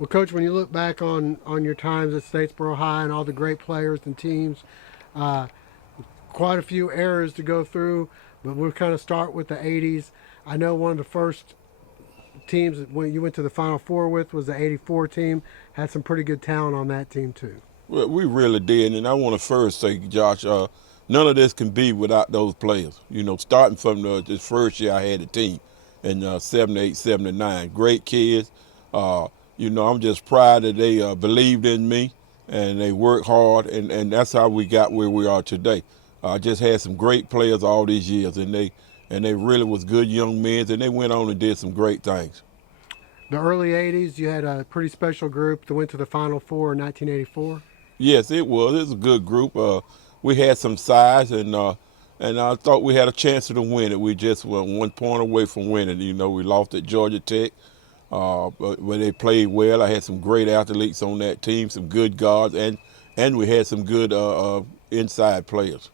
Well, Coach, when you look back on your times at Statesboro High and all the great players and teams, uh, quite a few eras to go through, but we'll kind of start with the 80s. I know one of the first teams that when you went to the Final Four with was the 84 team. Had some pretty good talent on that team, too. Well, we really did, and I want to first say, Josh, none of this can be without those players. You know, starting from this first year I had a team in 78, 79. Great kids. Uh, you know, I'm just proud that they believed in me and they worked hard, and that's how we got where we are today. I just had some great players all these years, and they really was good young men, and they went on and did some great things. The early 80s, you had a pretty special group that went to the Final Four in 1984. Yes, it was. It was a good group. We had some size, and I thought we had a chance to win it. We just were 1 point away from winning. You know, we lost at Georgia Tech, but where they played well. I had some great athletes on that team, some good guards, and we had some good inside players.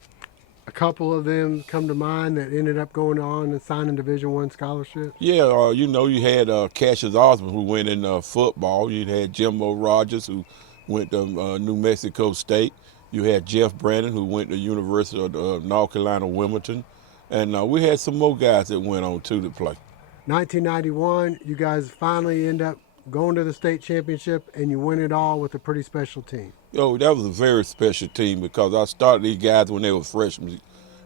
A couple of them come to mind that ended up going on and signing Division One scholarships. Yeah, you know, you had Cassius Osmond who went in football. You had Jimbo Rogers who went to New Mexico State. You had Jeff Brandon who went to University of North Carolina Wilmington, and we had some more guys that went on too to play. 1991, you guys finally end up going to the state championship and you win it all with a pretty special team. Yo, that was a very special team because I started these guys when they were freshmen,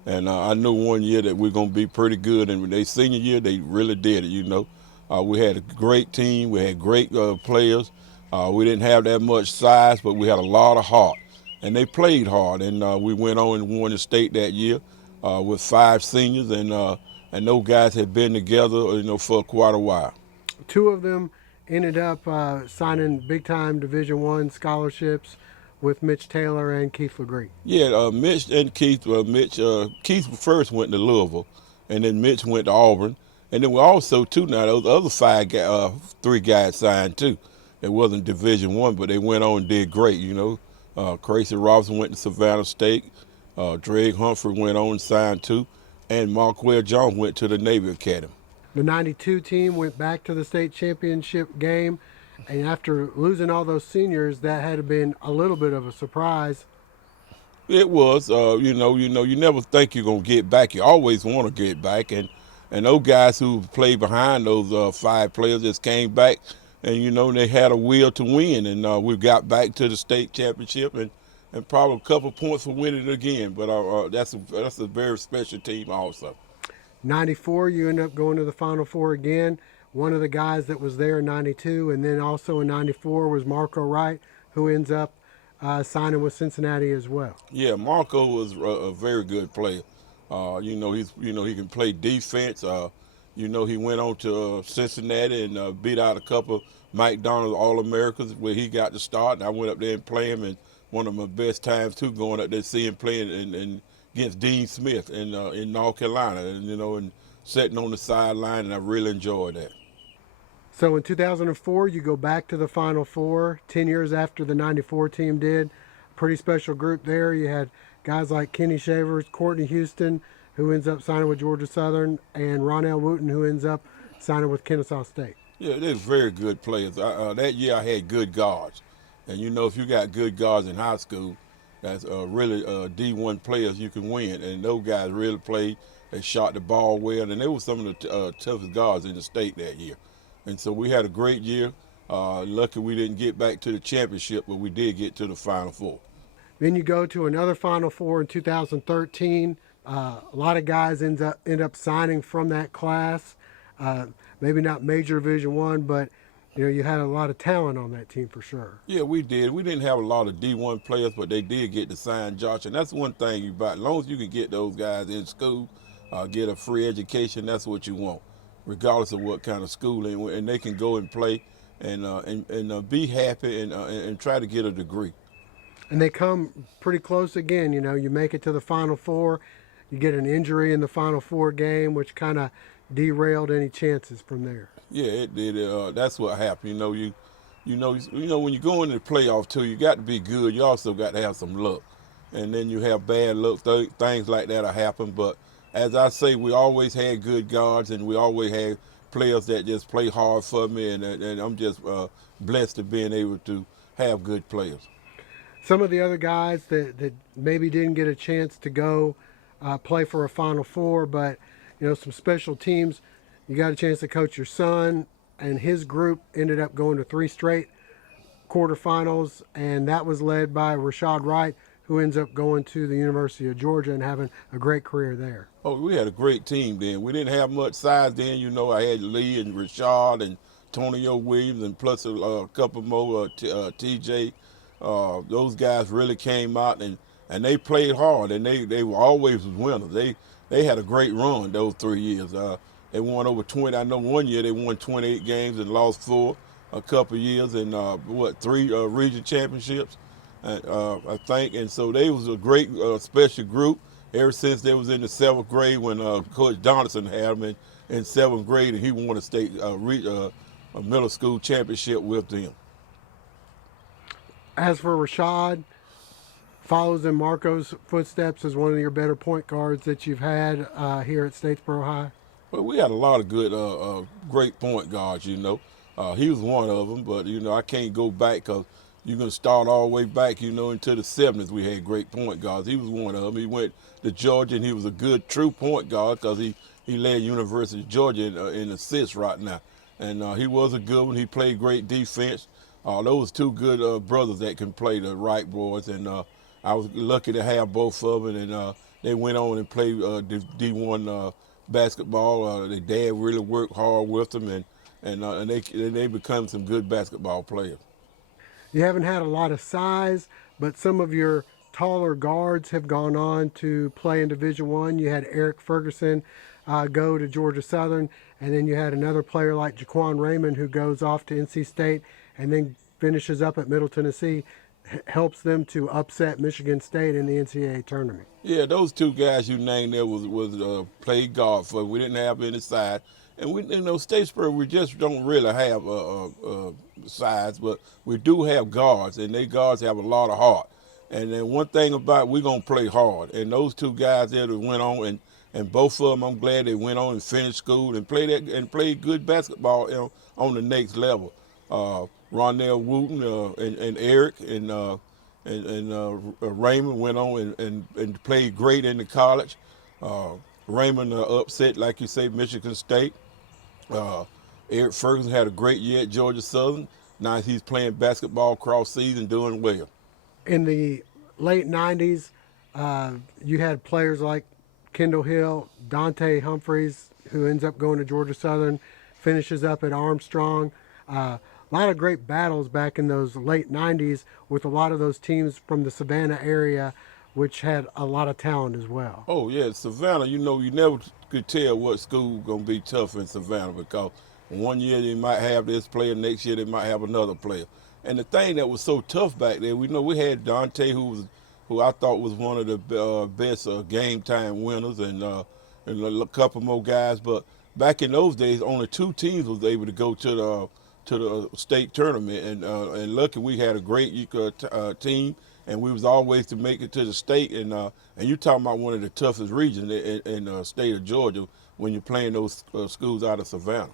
and I knew one year that we are gonna be pretty good. And when they senior year, they really did it. You know, we had a great team. We had great players. We didn't have that much size, but we had a lot of heart, and they played hard. And we went on and won the state that year with 5 seniors, and those guys had been together, you know, for quite a while. Two of them ended up signing big time Division One scholarships with Mitch Taylor and Keith LeGree. Yeah, Mitch and Keith. Keith first went to Louisville, and then Mitch went to Auburn, and then we also too now those other 3 guys signed too. It wasn't Division One, but they went on and did great. You know, Tracy Robinson went to Savannah State. Drake Humphrey went on and signed too, and Marquell Jones went to the Navy Academy. The 92 team went back to the state championship game, and after losing all those seniors, that had been a little bit of a surprise. It was, you never think you're gonna get back. You always want to get back, and those guys who played behind those 5 players just came back, and you know they had a will to win, and we got back to the state championship, and probably a couple points for winning it again. But that's a very special team also. 94, you end up going to the Final Four again. One of the guys that was there in 92 and then also in 94 was Marco Wright, who ends up signing with Cincinnati as well. Yeah, Marco was a very good player. He can play defense. He went on to Cincinnati and beat out a couple Mike Donald All-Americans where he got to start. And I went up there and played him, and one of my best times too going up there seeing him playing and against Dean Smith in North Carolina, and sitting on the sideline, and I really enjoyed that. So in 2004, you go back to the Final Four, 10 years after the 94 team did. Pretty special group there. You had guys like Kenny Shavers, Courtney Houston, who ends up signing with Georgia Southern, and Ronell Wooten, who ends up signing with Kennesaw State. Yeah, they're very good players. That year I had good guards. And if you got good guards in high school, that's really D1 players, you can win. And those guys really played. They shot the ball well, and they were some of the toughest guards in the state that year. And so we had a great year. Lucky we didn't get back to the championship, but we did get to the Final Four. Then you go to another Final Four in 2013. A lot of guys end up signing from that class. Maybe not major Division One, but you had a lot of talent on that team for sure. Yeah, we did. We didn't have a lot of D1 players, but they did get to sign Josh, and that's one thing about. As long as you can get those guys in school, get a free education, that's what you want, regardless of what kind of school, and they can go and play and be happy and try to get a degree. And they come pretty close again. You make it to the Final Four. You get an injury in the Final Four game, which kind of derailed any chances from there. Yeah, it did. That's what happened. When you go into the playoff too, you got to be good. You also got to have some luck, and then you have bad luck. Things like that will happen. But as I say, we always had good guards, and we always had players that just play hard for me, and I'm just blessed to being able to have good players. Some of the other guys that maybe didn't get a chance to go play for a Final Four, but some special teams. You got a chance to coach your son, and his group ended up going to 3 straight quarterfinals, and that was led by Rashad Wright, who ends up going to the University of Georgia and having a great career there. Oh, we had a great team then. We didn't have much size then. I had Lee and Rashad and Tonio Williams and plus a couple more, TJ. Those guys really came out and they played hard, and they were always winners. They had a great run those 3 years. They won over 20. I know one year they won 28 games and lost 4. A couple of years and 3 region championships, I think. And so they was a great special group ever since they was in the 7th grade when Coach Donaldson had them in 7th grade, and he won a state a middle school championship with them. As for Rashad, follows in Marco's footsteps as one of your better point guards that you've had here at Statesboro High. Well, we had a lot of good, great point guards. He was one of them, but I can't go back because you're gonna start all the way back. Into the 70s, we had great point guards. He was one of them. He went to Georgia, and he was a good, true point guard because he led University of Georgia in assists right now, and he was a good one. He played great defense. Those 2 good brothers that can play, the Wright boys, and I was lucky to have both of them, and they went on and played D1 basketball. Their dad really worked hard with them, and they become some good basketball players. You haven't had a lot of size, but some of your taller guards have gone on to play in Division One. You had Eric Ferguson go to Georgia Southern, and then you had another player like Jaquan Raymond who goes off to NC State and then finishes up at Middle Tennessee, helps them to upset Michigan State in the NCAA tournament. Yeah, those 2 guys you named there was played guard for. We didn't have any size, and Statesboro, we just don't really have size, but we do have guards, and they guards have a lot of heart. And then one thing about we're gonna play hard, and those 2 guys there that went on and both of them, I'm glad they went on and finished school and played good basketball on the next level. Ronnell Wooten and Eric and Raymond went on and played great in the college. Raymond upset, like you say, Michigan State. Eric Ferguson had a great year at Georgia Southern. Now he's playing basketball cross season, doing well. In the late 90s, you had players like Kendall Hill, Dante Humphreys, who ends up going to Georgia Southern, finishes up at Armstrong. A lot of great battles back in those late 90s with a lot of those teams from the Savannah area, which had a lot of talent as well. Oh, yeah, Savannah, you never could tell what school going to be tough in Savannah because one year they might have this player, next year they might have another player. And the thing that was so tough back there, we had Dante, who I thought was one of the best game time winners, and a couple more guys. But back in those days, only 2 teams was able to go to the state tournament, and lucky we had a great team, and we was always to make it to the state. And you talking about one of the toughest regions in the state of Georgia when you're playing those schools out of Savannah.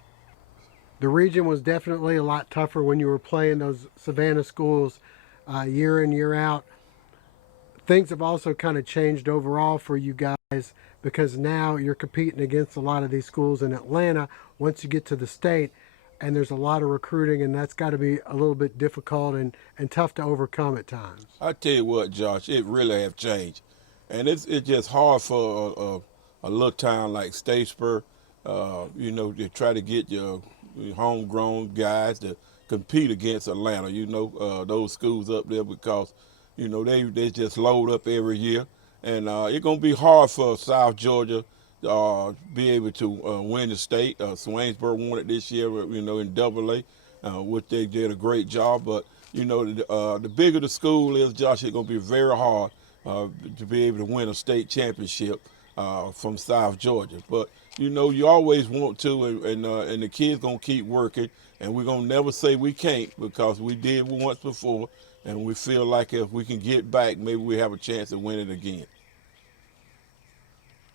The region was definitely a lot tougher when you were playing those Savannah schools year in, year out. Things have also kind of changed overall for you guys because now you're competing against a lot of these schools in Atlanta once you get to the state, and there's a lot of recruiting, and that's got to be a little bit difficult and tough to overcome at times. I tell you what, Josh, it really have changed. And it's just hard for a little town like Statesboro, to try to get your homegrown guys to compete against Atlanta, those schools up there because, they just load up every year. And it's going to be hard for South Georgia be able to win the state. Swainsboro won it this year, in AA, which they did a great job. But, the bigger the school is, Josh, it's going to be very hard to be able to win a state championship from South Georgia. But, you always want to, and the kids going to keep working, and we're going to never say we can't because we did once before, and we feel like if we can get back, maybe we have a chance of winning again.